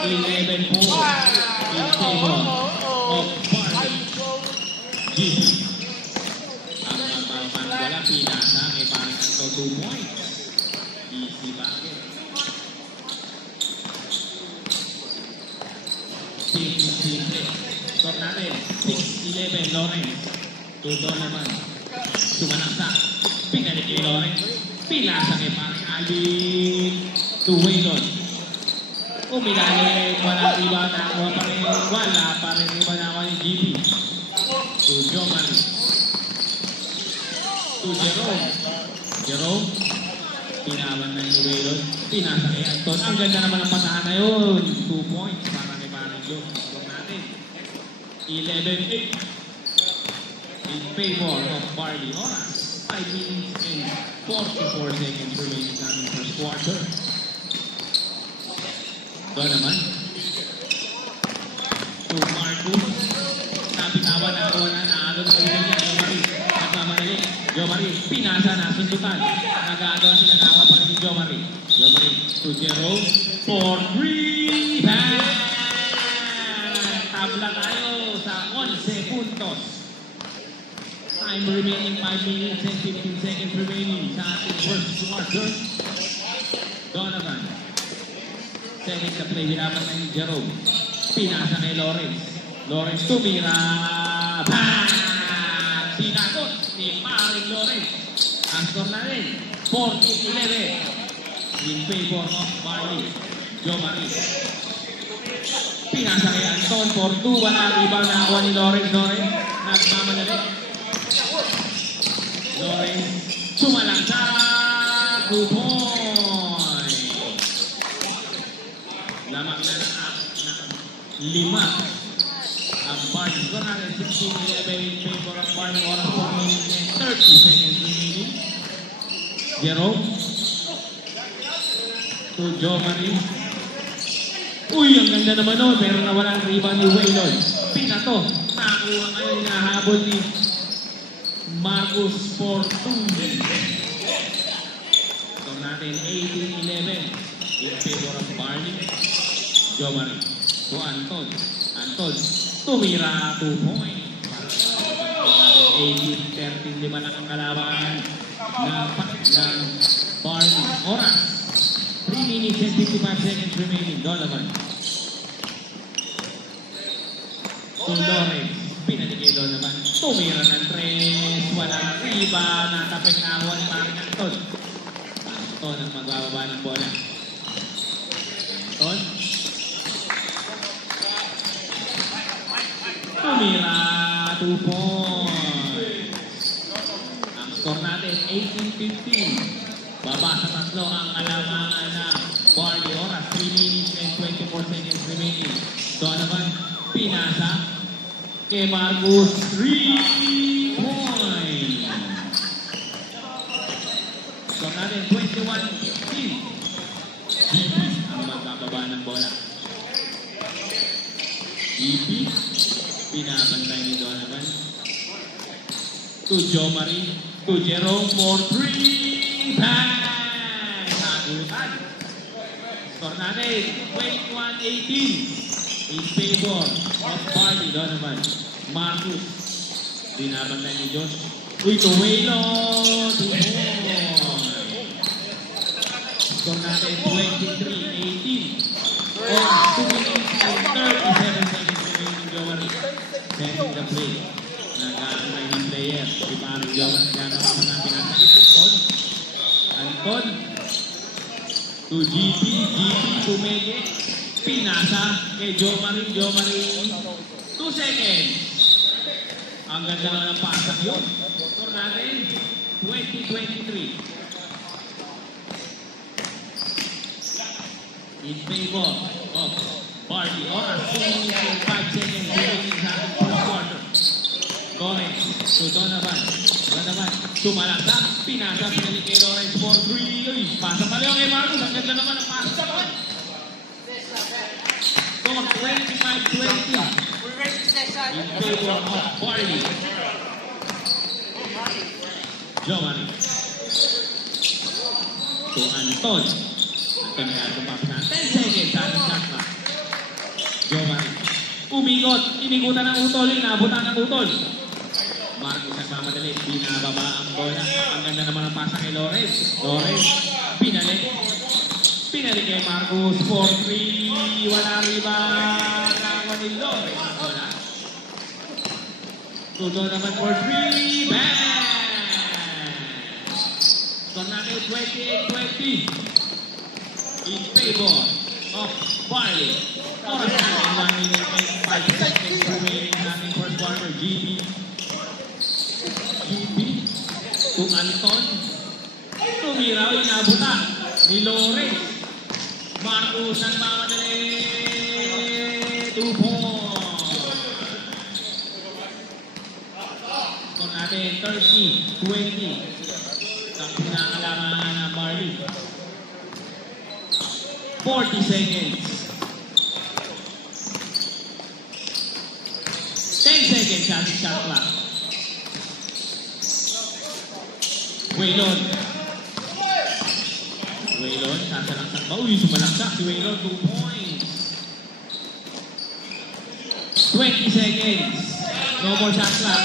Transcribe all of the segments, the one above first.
11 po in favor of Barley. GP. Ang magbabangola, pinasa kay parang Anto 2 points. Easy bucket. 6-6. Score natin. 6-11, Lawrence. To Donovan. Sumanaksak. Pinalik kay Lawrence. Pinasa kay parang Alvin. To Waylon. Umilalim. Wala iba na ako pa rin. Wala pa rin iba na ako ni GP. To Jomari. To Jerome. Jerome. Pinawan na ni Waylon. Pinasa kay Anton. Ang ganda naman ang pasahan na yun. 2 points para kay parang Joe. Score natin. 11-8 in favor of Barley. Oras 5 minutes and 44 seconds remaining natin first quarter. Ito naman to Marcus. Napitawan na ako na naagod na ulit niya. Jomari nagmamadali. Jomari pinasa na sundutan. Nag-aagaw sila nawa pa rin si Jomari. Jomari to Jerome for 3. Tabla tayo sa 11 puntos. Time remaining 5 minutes and 15 seconds remaining sa ating first quarter. Donovan. Setting the play. Hirapan na ni Jerome. Pinasa kay Lawrence. Lawrence tumira. Bang! Pinakot ni Maring Lawrence. Ang score na rin. 14-11 in favor of Barley. Jomari. Pinasa kay Anton for 2. Wala ibang nakakuha ni Lawrence. Lawrence nagmamadali. Lawrence sumalangsak. 2 points. Lamang na 5 ang Barley. Score natin 16-11 in favor of Barley. Oras 4 minutes and 30 seconds remaining. Jerome to Jomari. Uy, ang ganda naman nun. Pero nawala ang rebound ni Waylon. Pinato. Nakuha ngayon hinahabol ni Marcus for 2. So natin 18-11 in favor of Barley. Jomari to Anton. Anton tumira 2 points. 18-13, 5 lang ang kalaban ng Barley. Oras 3 minutes and 55 seconds remaining. Donovan to Lawrence. Pinaligay Donovan. Tumira ng 3. Walang riba. Natapik na ako ni Maring Anton. Anton ang magbababa ng bola. Anton. Tumira. 2 points. Ang score natin 18-15. Baba sa 3 ang alamangan na Barley. Oras 3 minutes and 24 seconds remaining. Donovan pinasa kay Marcus. 3 points. So natin 21-15. GP ang magkababa ng bola. GP pinabantay ni Donovan to Jomari to Jerome for 3. Bang! Sagutan. Score natin 21-18 in favor of Barley. Donovan. Marcus. Binabantay ni Josh. Uy, to Waylon. 2 points. Score natin 23-18 on 2 minutes and 37 seconds remaining. Jomari setting the play. Nag-aantay ng player. Si parang Jomari nagagawa pa natin ang Anton. Anton to GP. GP tumege. Pinasa kay Jomari. Jomari 2 seconds. Ang ganda na ng pasak yun. Score natin 20-23 in favor of Barley. Oras 2 minutes and 5 seconds remaining sa ating first quarter. Lawrence to Donovan. Donovan sumalaksak. Pinasa pinalik kay Lawrence for 3. Uy, pasa pala yung kay Marcus. Ang ganda naman ang pasa sa Lawrence. So, 25-20 in favor of Barley. Jomari to Anton. Anton na ito pa 10 seconds sa ating shot clock. Umikot. Inikutan ng utol. Inabutan ng utol. Marcos nagmamadali. Binababa ang bola. Ang ganda naman ang pasa kay Lores. Lores. Pinalik. Pinalik kay Marcos. 4-3. Wala riba. Nakuha ni Lores ang bola. Tuto naman 4-3. Bang! Tornado 28-20. In favor of Barley. Oras natin 1 minute and 5 seconds remaining natin first quarter. GB to Anton. Tumiraw, inabuta ni Lores. Marcos ang mamadali. 2 points. Kung natin 30-20. Ang pinakalaman ng Barley. 40 seconds. 10 seconds ating shot clock. Waylon. Waylon, sasalaksak ba? Uy, sumalaksak si Waylon. 2 points. 20 seconds. No more shot clock.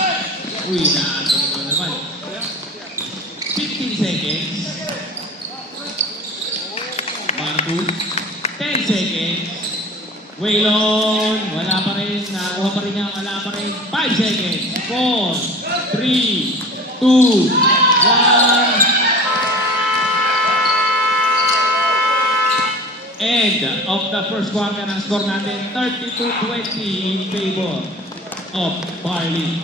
Uy, naato nito naman. 15 seconds. Marcos. 10 seconds. Waylon. Wala pa rin. Nakuha pa rin niya. Wala pa rin. 5 seconds. 4, 3, 2, 1. End of the first quarter. Ang score natin 32-20 in favor of Barley.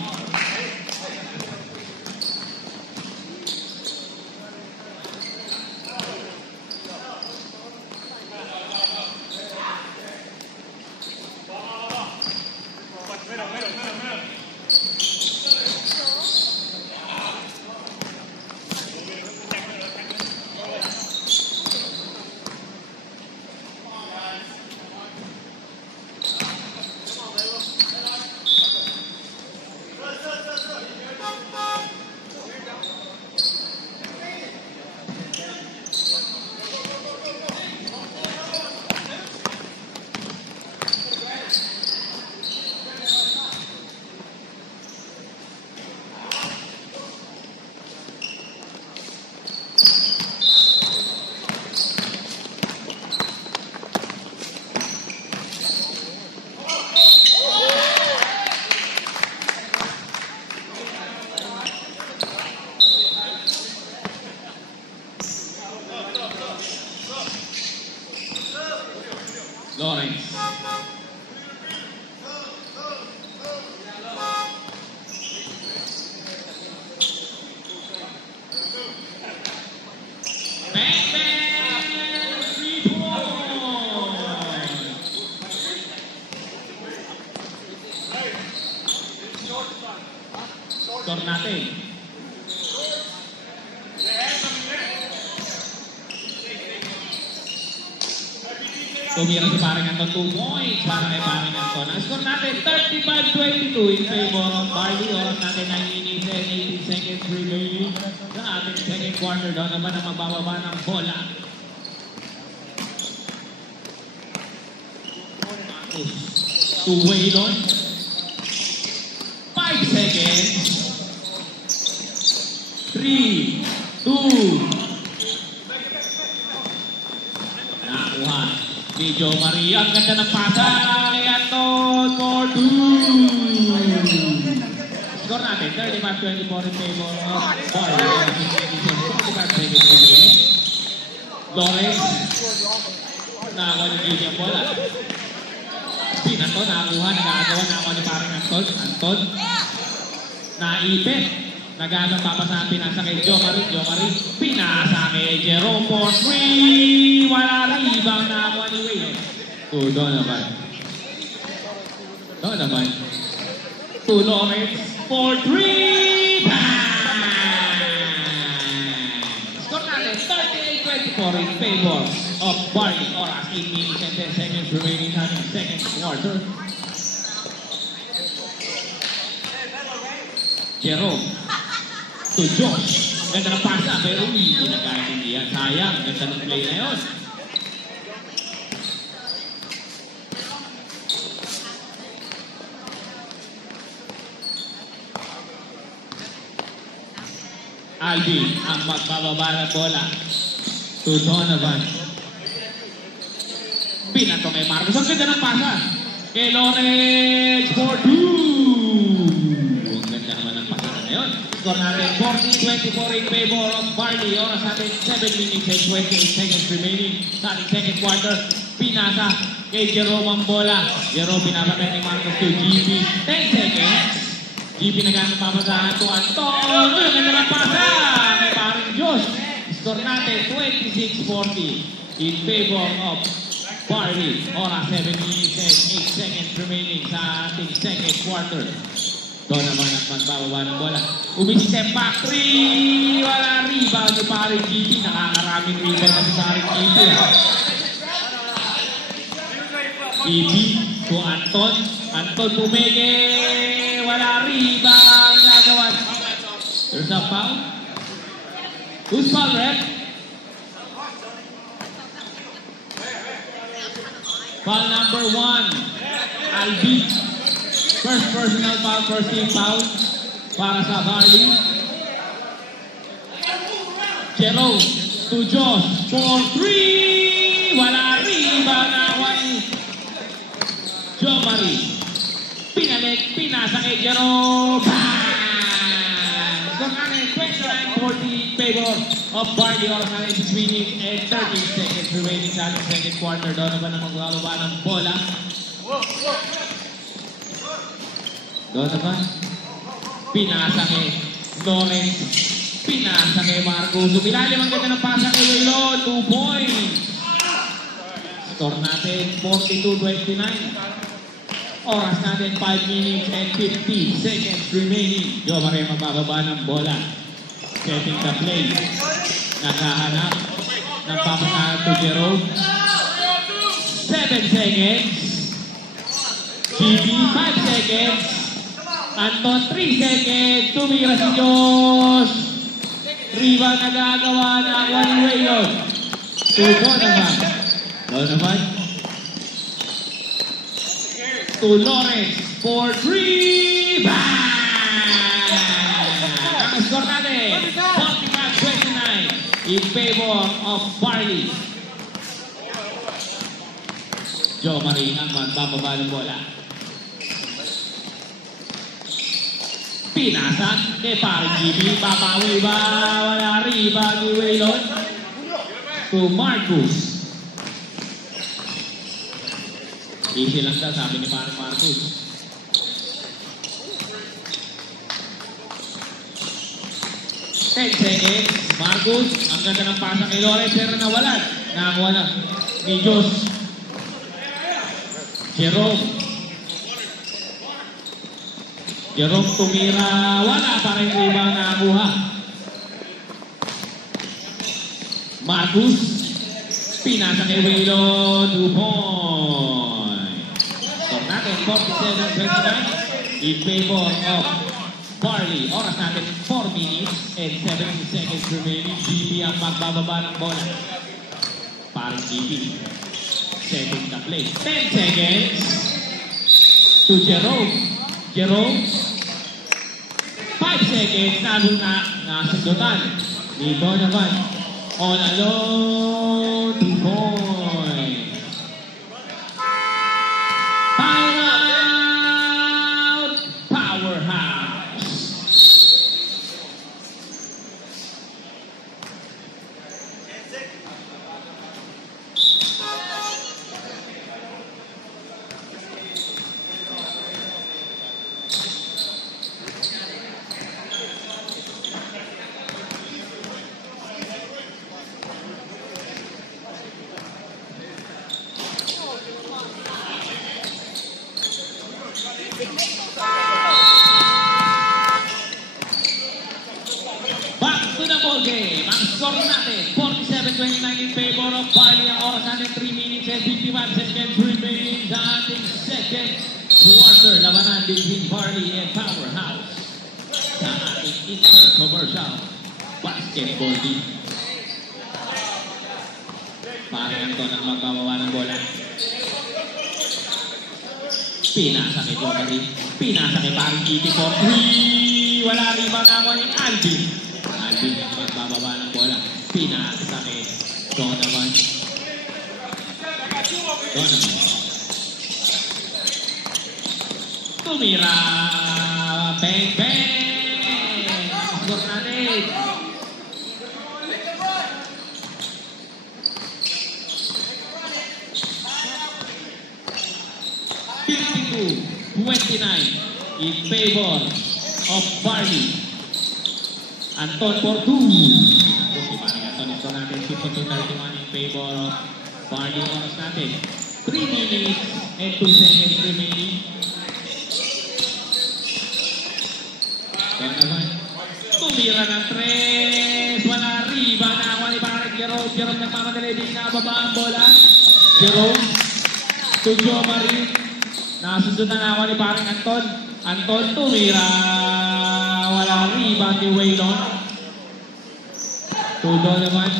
Lawrence. Bang, bang! 3 points! Score natin. Tumira si Parang Anton, 2 points para kay Parang Anton. Ang score natin, 35-22 in favor of Barley. Oras natin 9 minutes and 18 seconds remaining sa ating second quarter. Daw naman ang magbababa ng bola. Marcos to Waylon. 5 seconds. 3, 2, nakuha ni Joe Maria. Ang ganda ng pasa kay Anton for 2. Score natin 35-24 in favor of Barley. 45 seconds remaining. Lores. Nakakuha ni Gigi ang bola. Pinato, nakakuha, nagagawa, nakakuha ni Parang Anton. Anton. Naipit. Nagana papasahan, pinasa kay Joe Marie. Joe Marie. Pinasa kay Jerome for 3. Wala rin. Ibang nakakuha ni Waylon. Donovan. Donovan. To Lawrence for 3. Score natin 38-24 in favor of Barley. Oras 8 minutes and 10 seconds remaining sa second quarter. Jerome to Josh. Ganda ng pasa pero hindi nagkaintindihan. Sayang. Ganda ng play na yun. Alvin ang magbababa ng bola to Donovan. Pinato kay Marcos. Ang ganda ng pasa. Kay Lawrence for 2. Ang ganda naman ng pasa na yun. Score natin 40-24 in favor of Barley. Oras natin 7 minutes and 28 seconds remaining sa ating second quarter. Pinasa kay Jerome ang bola. Jerome pinapatay ni Marcos to GB. 10 seconds. GB nagamit papasahan to Anton. Ang ganda ng pasa kay paring Josh. Score natin 26-40 in favor of Barley. Oras 7 minutes and 8 seconds remaining sa ating second quarter. Doon naman ang magbababa ng bola. Umisip back 3. Wala rebound ni paring GB. Nakakaraming rebound na si paring GB. GB to Anton. Anton pumige. Wala rebound. Nagawa. There's a foul. Who's foul, ref? Foul number 1. Albi. First personal foul, first team foul para sa Barley. Jerome to Josh for 3. Wala rebound na ni Joe Marie. Pinalik, pinasa kay Jerome. Bang! Score natin 29-40 in favor of Barley. Oras natin 6 minutes and 13 seconds remaining sa ating second quarter. Doon naman ang magbababa ng bola. Doon naman, pinasa kay Lawrence. Pinasa kay Marcos. Umilalim ang ganda ng pasa kay Waylon. 2 points. Score natin 42-29. Oras natin 5 minutes and 50 seconds remaining. Jo Marie magbababa ng bola. Setting the play. Naghahanap ng papasahan to Jerome. 7 seconds. GB 5 seconds. Anton 3 seconds. Tumira si Josh. Rebound na gagawa ng Juan Waylon. To Donovan. Donovan. To Lawrence for 3. Bang! Ang score natin 45-29 in favor of Barley. Jo Marie ang magbababa ng bola. Pinasa kay paring GB. Papawi ba? Wala rebound ni Waylon. To Marcus. Easy lang daw, sabi ni paring Marcus. Ten seconds. Marcus, ang ganda ng pasa kay Lawrence, pero nawalan. Nakakuha na ni Josh. Jerome. Jerome tumira. Wala pa rin rebound na nakuha. Marcus. Pinasa kay Waylon. 2 points. Score natin 47-29 in favor of Barley. Oras natin 4 minutes and 70 seconds remaining. GB ang magbababa ng bola. Paring GB. Setting the play. 10 seconds to Jerome. Jerome. 5 seconds. Nasundutan ni Donovan. All alone. 2 points. Time out. Powerhouse. Back to the ball game. Ang score natin, 47-29 in favor of Barley. Ang oras natin, 3 minutes and 55 seconds remaining sa ating second quarter. Labanan between Barley and Powerhouse sa ating inter-commercial basketball team. Paring Anton ang magbabawa ng bola. Pinasa kay Jo Marie. Pinasa kay paring GB for 3. Wala rebound na ako ni Alvin. Alvin pinasakit. Donovan. Tumira. Bang, bang. Score natin. 52-29 in favor of Barley. Anton for 2. Anton ito natin 52-31 in favor of Barley. Oras natin 3 minutes and 2 seconds remaining. Donovan tumira ng 3. Wala riba na ako ni Barrett. Jerome nagmamadali din na baba ang bola. Jerome to Joe Marie. Nasusundan na ako ni parang Anton. Anton tumira. Wala riba ni Waylon. To Donovan.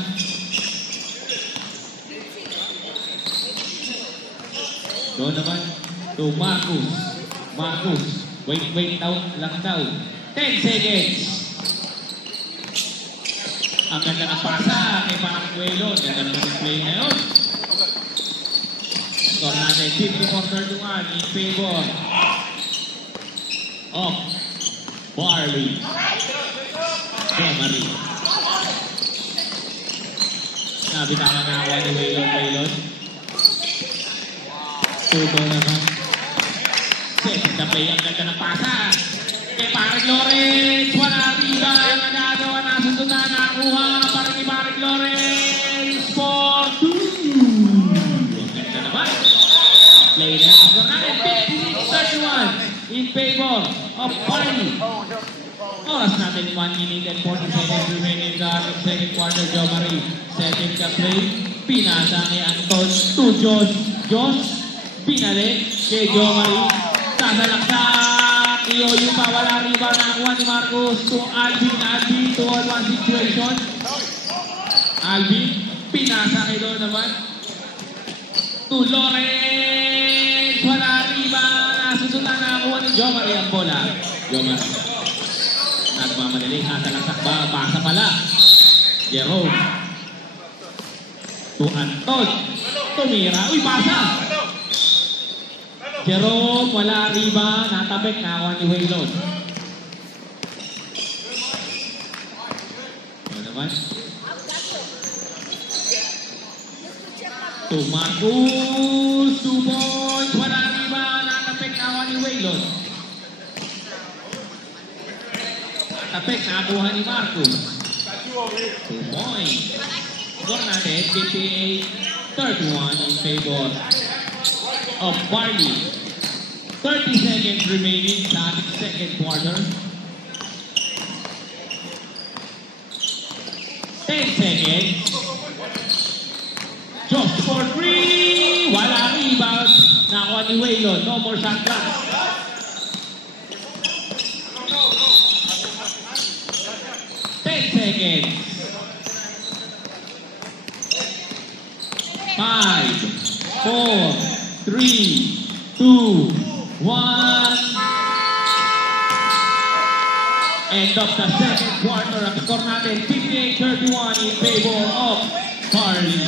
Donovan to Marcus. Marcus. Wait down lang daw. 10 seconds. Ang ganda ng pasa kay parang Waylon. Ganda ng play na yun. Score natin 54-31 in favor of Barley. Marie. Nabitawan na ako ni Waylon. Tuto naman. Set the play. Ang ganda ng pasa kay parang Lawrence. Wala riba. Ang nagagawa na sundutan na kuha. Parang ni parang Lawrence for 2. Play na. Score natin 56-31 in favor of Barley. Oras natin 1 minute and 40 seconds remaining the second quarter. Joe Marie setting the play. Pinasa ni Anton to Josh. Josh pinalik kay Joe Marie. Sasalaksak. Iyoyo pa. Wala riba. Nakuha ni Marcus to Alvin. Alvin to all one situation. Alvin pinasa kay Donovan to Lawrence. Wala riba. Nasusundan na ako ni Joe Marie ang bola. Joe Marie. Nagmamadali. Sasalaksak ba? Pasa pala. Jerome. To Anton. Tumira. Uy, pasa. Jerome. Wala riba. Natabek na ako ni Waylon. Ano naman? To Marcus, 2 points, wala riba, natapik na ako ni Waylon. Natapik na akuha ni Marcus. 2 points. Score natin, 58-31 in favor of Barley. 30 seconds remaining sa ating second quarter. 10 seconds. Just for 3. Wala rebound. Nakuha ni Waylon. No more shot clock. Seconds. 5, 4, 3, 2, 1. End of the second quarter. Ang score natin 58-31 in favor of Barley.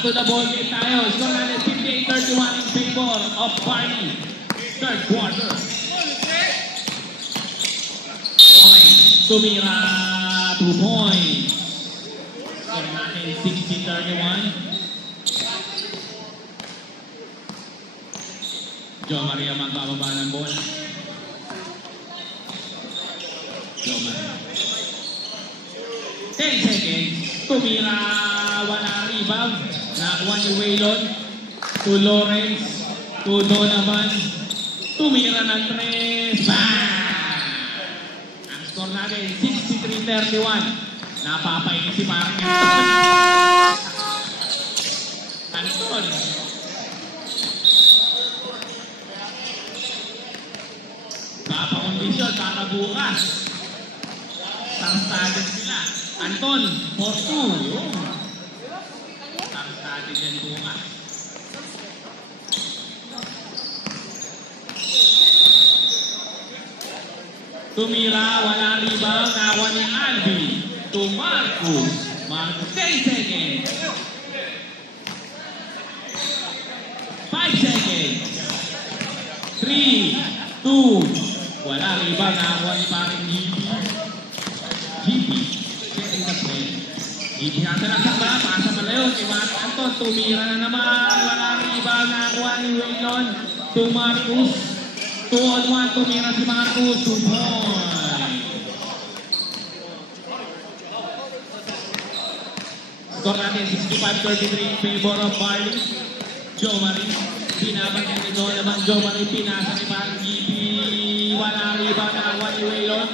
Back to the ball game tayo. Score natin 58-31 in favor of Barney. Third quarter. Tumira 2 points. Score natin 60-31. Jo Maria magbababa ng bola. Jo Maria. 10 seconds. Tumira, wala rebound. Nakuha ni Waylon. To Lawrence. To Donovan. Tumira ng 3. Bang! Ang score natin, 63-31. Napapainis si parang Anton. Papakondisyon, para bukas. Tarstado sila. Anton, 4-2. Yun. Tarstado din bukas. Tumira, wala rebound. Nakuha ni Albi. To Marcus. Marcus, 10 seconds. 5 seconds. 3, 2. Wala rebound. Nakuha ni parang GP. Setting the play. GP nasa nasa ba? Pasa pala yun. Kay Mark Anton. Tumira na naman. Wala rebound. Nakuha ni Waylon. To Marcus. 2-on-1. Tumira si Marcus. 2 points. Score natin 65-33 in favor of Barley. Jo Marie. Binabagay ni Donovan. Jo Marie. Pinasa ni parang GP. Wala rebound. Nakuha ni Waylon.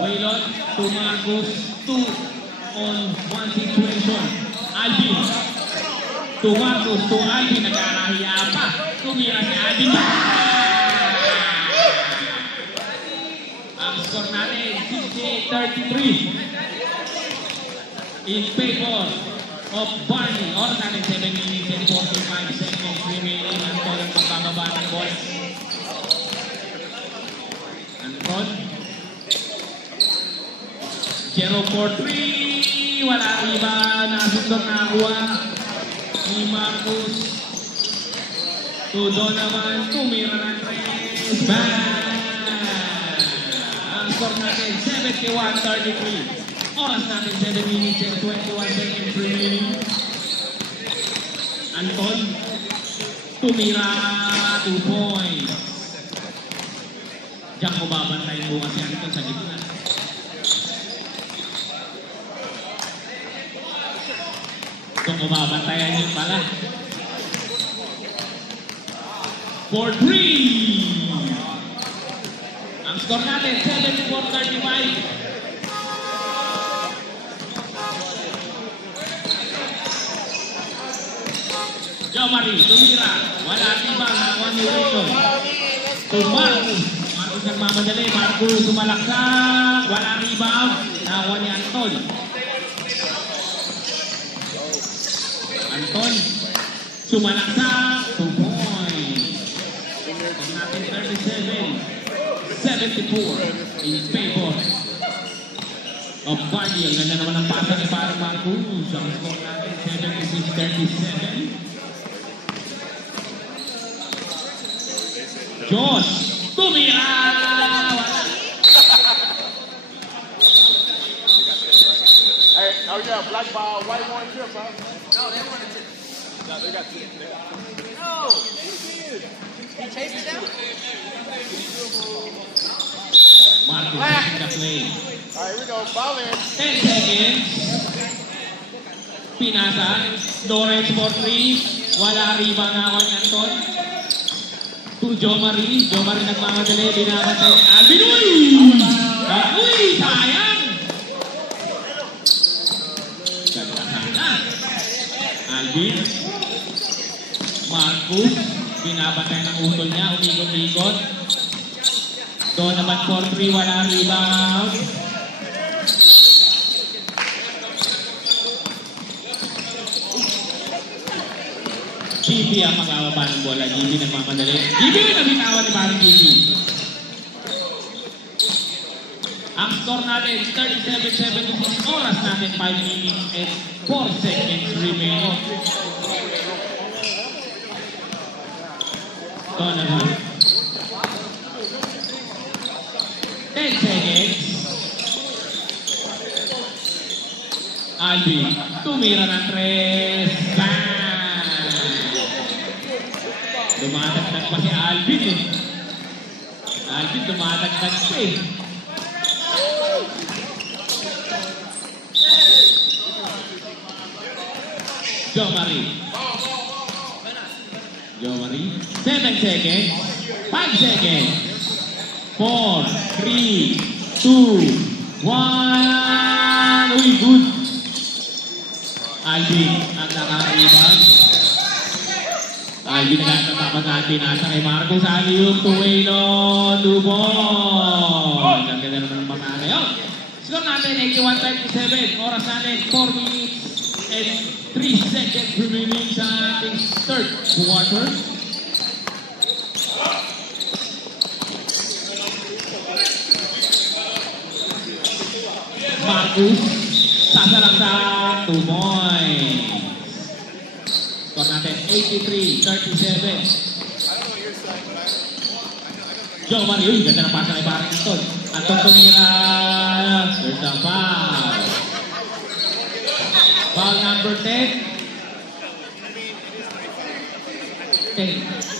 Waylon to Marcus. 2-on-1 situation. Alvin. To Marcus. To Alvin. Nagkakahiya pa. Tumira si Alvin. Ang score natin 68-33 in favor of Barney. Oras natin 7 minutes and 45 seconds remaining. Anton ang pagbababa ng ball. Anton. 0-4-3. Wala iba. Nasundot na akuha ni Marcus. To Donovan. Tumira ng 3. Bang! Ang score natin 71-33. Oras natin 7 minutes and 21 seconds remaining. Anton. Tumira 2 points. Diyan ko babantayin bukas si Anton sa gitna. Diyan ko babantayan yun pala. 4-3. Ang score natin 74-35. Jo Marie, tumira. Wala tiba. Nakuha ni Waylon. To Marcus. Marcus nagmamadali. Marcus sumalaksak. Wala rebound. Nakuha ni Anton. Anton. Sumalaksak. 2 points. Pag natin 37-74 in favor of Barney. Ang ganda naman ang pasa ni parang Marcus. Ang score natin 76-37. Josh, tumira! Wala. Hey, oh yeah, black ball, white one chip, huh? No, they want a chip. No, they got chip. No, he chased it down. Marcus taking the play. All right, here we go, ball in. 10 seconds. Pinasa. Lawrence for 3. Wala rebound na ako ni Anton. To Jo Marie. Jo Marie nagmamadali. Binabantay ni Alvin. Uy! Sayang! Ganda sana. Alvin. Marcus. Binabantay ng utol niya. Umikot-ikot. Donovan for 3. Wala rebound. GB ang magkababa ng bola. GB nagmamadali. GB nabitawan ni parang GB. Ang score natin 37-76. Oras natin 5 minutes and 4 seconds remaining. Donovan. 10 seconds. Alvin, tumira ng 3. Bang! Dumadagdag pa si Alvin eh. Alvin dumadagdag pa eh. Joe Marie. 7 seconds. 5 seconds. 4, 3, 2, 1. Uy, good. Alvin ang naka-rebound. Alvin nagtatapos natin. Nasa kay Marcos Alium. Two-way no. Lubon. Ang ganda naman ng mga yun. Score natin 81-37. Oras natin 4 minutes and 3 seconds remaining sa ating third quarter. Marcus sasalaksak 2 points. Score natin 83-37. Joe Mario, ganda ng pasa kay parang Anton. Anton tumira. There's a foul. Foul number 10.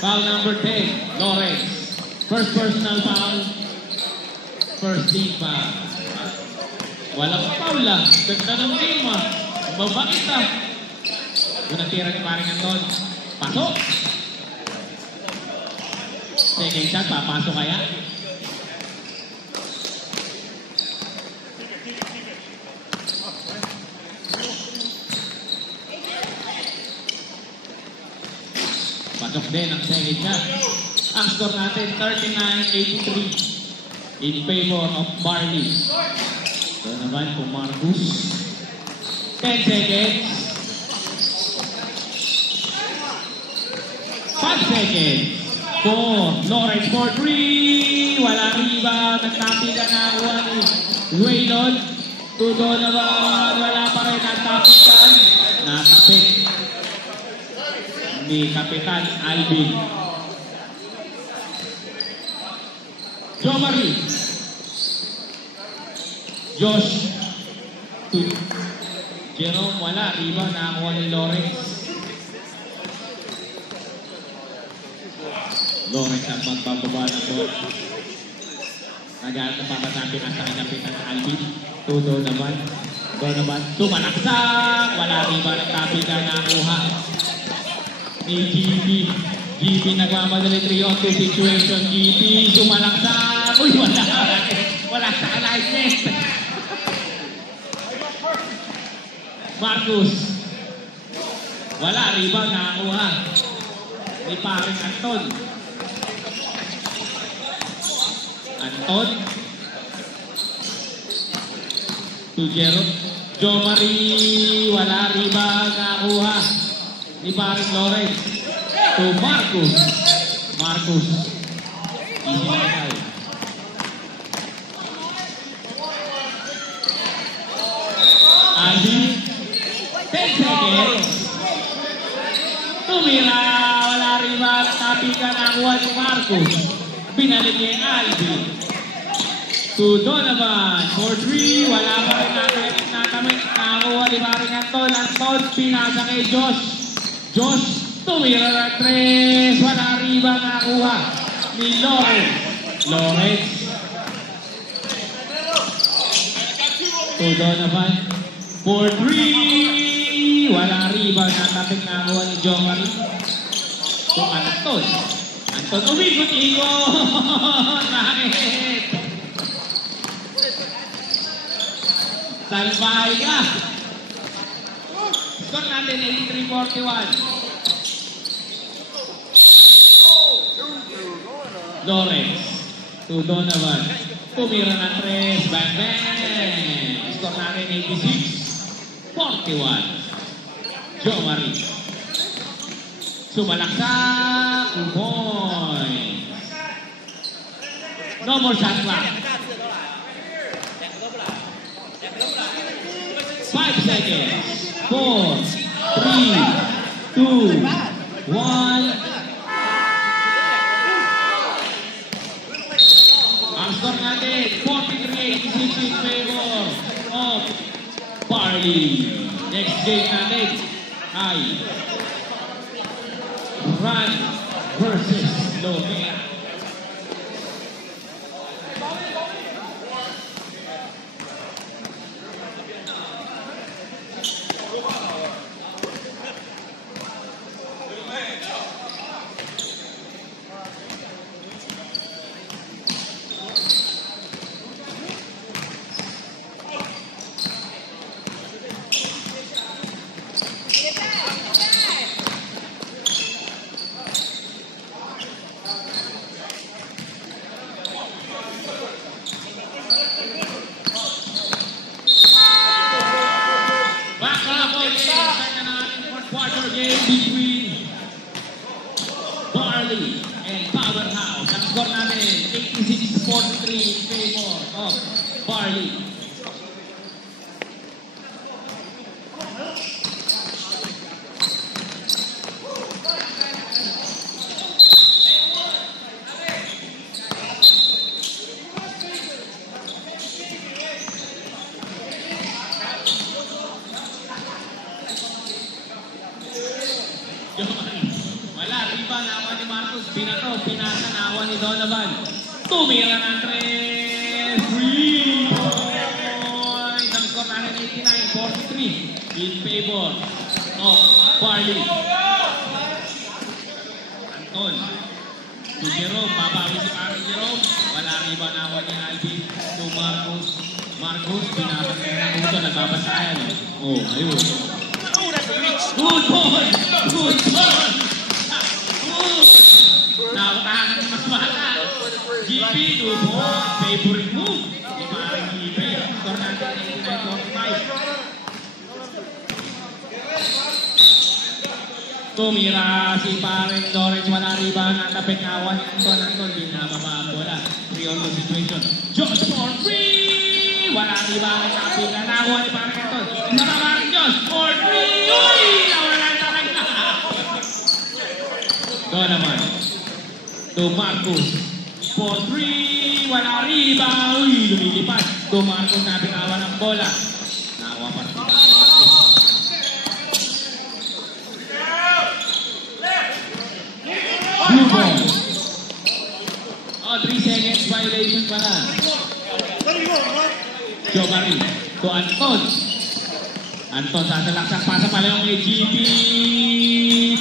Foul number 10. Lawrence. First personal foul. First team foul. Walang foul lang. Ganda ng game ah. Mabakit ah. Unang tira ni paring Anton. Pasok. Second shot, papasok kaya? Pasok din ang second shot. Ang score natin, 39-83 in favor of Barley. So naman po Marcus. 10 seconds. 5 seconds. 4. Lawrence for 3. Wala rebound. Nagtapik ka na ako ni Waylon. To Donovan. Wala pa rin. Nagtapik ka. Natapik ni Kapitan Alvin. Joe Marie. Josh. To Jerome. Wala. Rebound. Nakakuha ni Lawrence. Lawrence ang magbababa ng ball. Nagalit na papasabi na sa kinapitan ng Alvin. Tudo naman. Donovan. Sumalaksak. Wala riba ng tapi na nakuha ni GB. GB nagmamadali 3-on-2 situation. GB sumalaksak. Uy, wala. Wala sa alignment. Marcus. Wala riba nakuha ni paring Anton. Anton to Joe Marie, wala riba nakuha ni paring Lawrence to Marcus. Easy na tayo. Alvin 10 seconds. Tumira, wala riba, natapikan nakuha ni Marcus. Binalik niya yung Alvin. To Donovan. For 3. Wala pa rin nakamit. Nakakuha ni paring Anton. Anton. Pinasa kay Josh. Josh. Tumira ng 3. Wala riba nakakuha ni Lawrence. To Donovan. For 3. Wala riba. Natapik nakakuha ni Joe Marie. To Anton. Anton, umikot-ikot! Bakit? Salbahay ka! Score natin 83-41. Lawrence to Donovan. Tumira ng 3. Bang, bang! Score natin 86-41. Joe Marie. Sumalaksak, 2 points. No more shot clock. 5 seconds. 4, 3, 2, 1. Barley. Next game natin ay Run versus Lovea. Between Barley and Powerhouse. Ang score natin, 86-43 in favor of Barley. Wala, riba nawa ni Marcos. Binato, pinasa nawa ni Donovan. Tumira ng 3. Free point. Ang score natin 89-43 in favor of Barley. Anton. Si Jerome, babawi si parang Jerome. Wala riba nawa ni Alvin to Marcos. Marcos, pinapagay ng uto. Nagbabasayan. Oh, ayun. Good ball! Good ball! Good! Nakatahan ng mas bata. GP, good ball. Favorite move. Di parang GP. Score natin 89-45. Tumira si parang Lawrence. Wala riba. Natapit nawan ni Anton. Di na mababa ang bola. 3-on-2 situation. Josh for 3! Wala riba. Natapit na nakuha ni parang Anton. Isa pa parang Josh for 3! Uy! Nawalan talaga! Donovan. To Marcos. For 3! Wala riba! Uy! Lumilipat. To Marcos na binawa ng bola. Nakuha pa rin. Blue ball. Oh, 3 seconds violation pala. Jomari. To Anton. Anton sasalaksak pasa pala yung kay GB.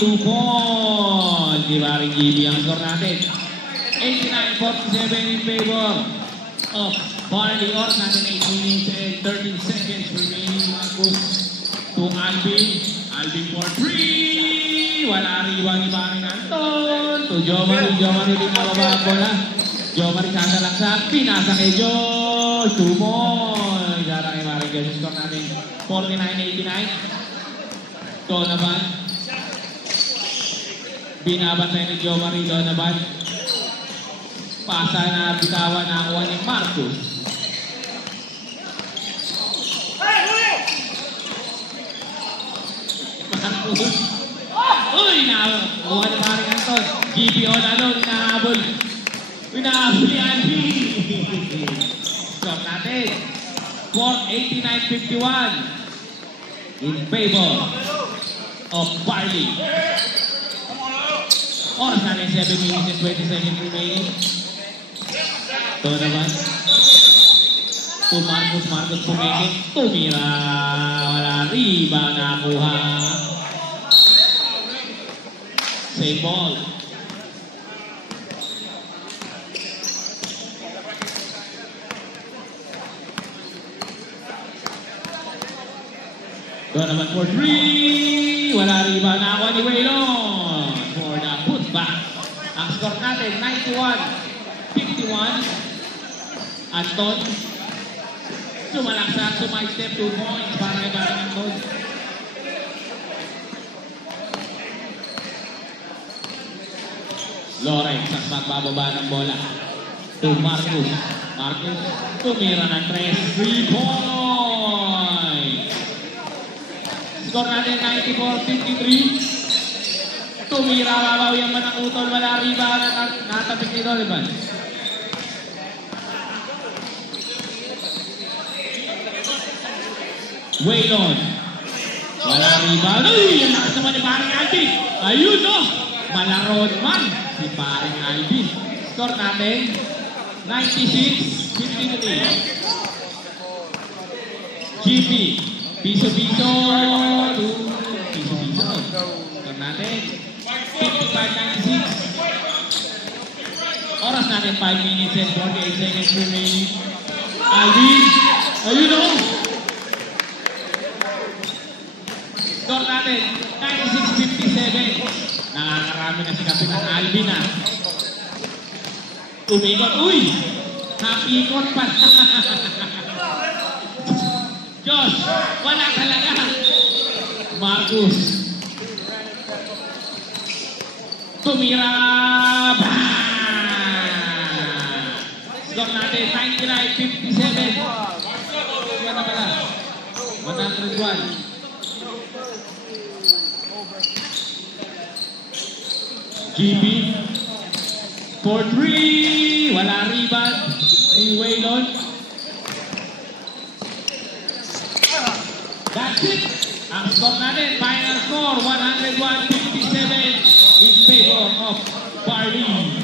2 ball. Di ba rin GB ang score natin? 89-47 in favor of Barley. Or natin 8 minutes and 13 seconds remaining. Marcos to Alvin. Alvin for 3. Wala riba ni Baring Anton. To Jomari. Jomari din nababa ang bola. Jomari sasalaksak. Pinasa kay Josh. 2 ball. Dara kay Baring Josh. Score natin 49-89. Donovan. Binabantay ni Jomari. Donovan. Pasa na bitawan na kuha ni Marcos. Marcos. Uy! Nakuha ni Baring Anton. GP all alone. Hinahabol. Hinahabol ni Albi. Stop natin. 89-51. In favor of Barley. Oras natin 7 minutes and 20 seconds remaining. Ito naman. To Marcos. Marcos pumikit. Tumira. Wala riba nakuha. Same ball. Donovan for 3. Wala riba na ako ni Waylon for the putback. Ang score natin 91-51. Anton. Sumalaksak, sumay-step 2 points para kay Baring Anton. Lawrence ang magbababa ng bola. To Marcos. Marcos tumira ng 3 points. Score natin 94-53. Tumira, babawi ang manang utol. Wala riba na natapik ni Donovan. Waylon. Wala rebound. Uy! Ang lakas naman ni paring Alvin. Ayun, no? Malaro naman si paring Alvin. Score natin, 96-53. GP. Piso-piso. Piso-piso. Score natin, 55-96. Oras natin, 5 minutes and 48 seconds remaining. Alvin. Ayun, no? Score natin, 96-57. Nakakarami na si Kapitan Alvin na. Umikot. Uy! Nakikot pa. Diyos, wala talaga. Marcus. Tumira. Score natin, 99-57. Wala pala. 101. GB for 3. Wala rebound ni Waylon. That's it. Ang score natin, final score 101-57 in favor of Barley.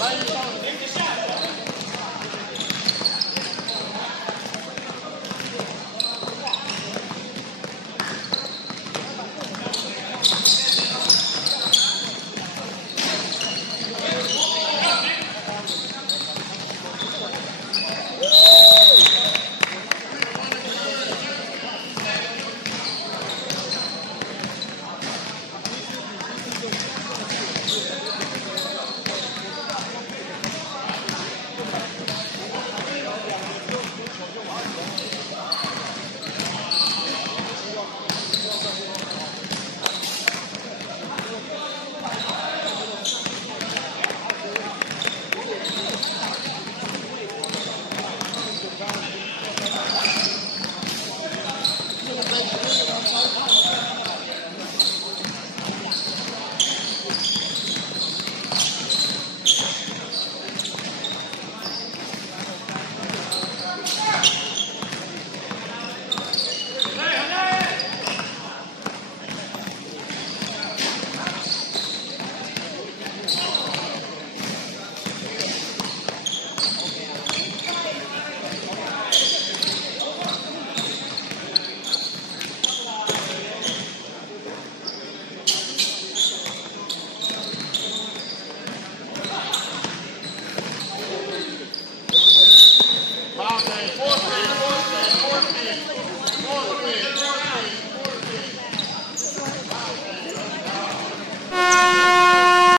Right in front of